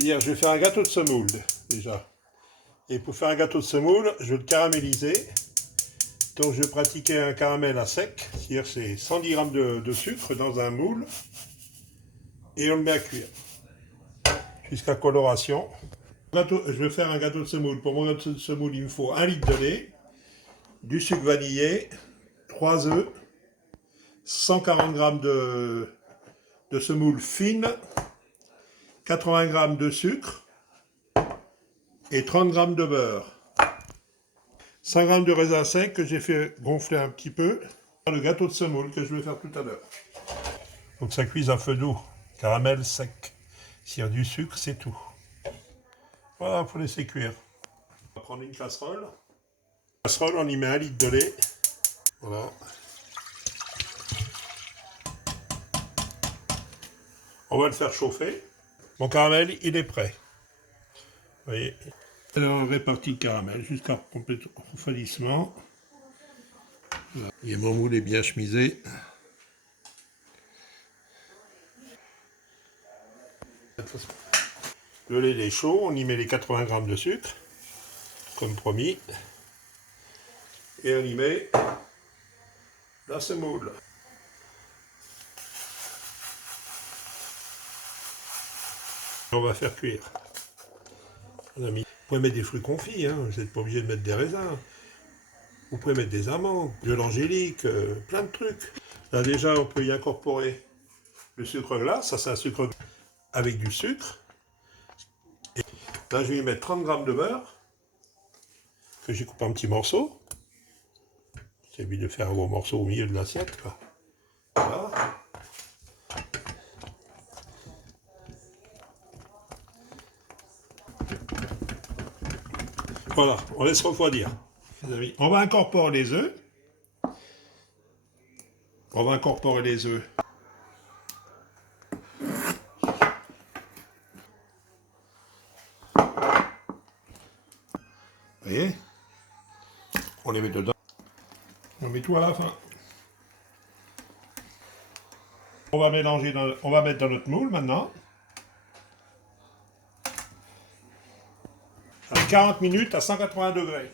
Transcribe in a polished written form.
Je vais faire un gâteau de semoule, déjà. Et pour faire un gâteau de semoule, je vais le caraméliser. Donc je vais pratiquer un caramel à sec, c'est-à-dire c'est 110 g de sucre dans un moule. Et on le met à cuire jusqu'à coloration. Je vais faire un gâteau de semoule. Pour mon gâteau de semoule, il me faut 1 litre de lait, du sucre vanillé, 3 œufs, 140 g de semoule fine, 80 g de sucre et 30 g de beurre. 100 g de raisin sec que j'ai fait gonfler un petit peu. Le gâteau de semoule que je vais faire tout à l'heure. Donc ça cuise à feu doux, caramel sec. S'il y a du sucre, c'est tout. Voilà, il faut laisser cuire. On va prendre une casserole. Casserole, on y met 1 litre de lait. Voilà. On va le faire chauffer. Mon caramel, il est prêt. Vous voyez. Alors, on répartit le caramel jusqu'à complet refroidissement. Voilà. Et mon moule est bien chemisé. Le lait est chaud, on y met les 80 g de sucre, comme promis. Et on y met la semoule. On va faire cuire. Vous pouvez mettre des fruits confits, hein. Vous n'êtes pas obligé de mettre des raisins. Vous pouvez mettre des amandes, de l'angélique, plein de trucs. Là déjà, on peut y incorporer le sucre glace. Ça, c'est un sucre avec du sucre. Et là, je vais y mettre 30 g de beurre que j'ai coupé en petits morceaux. J'ai envie de faire un gros morceau au milieu de l'assiette. Voilà. Voilà, on laisse refroidir. Les amis, on va incorporer les œufs. On va incorporer les œufs. Vous voyez? On les met dedans. On met tout à la fin. On va mélanger, on va mettre dans notre moule maintenant. À 40 minutes à 180 degrés.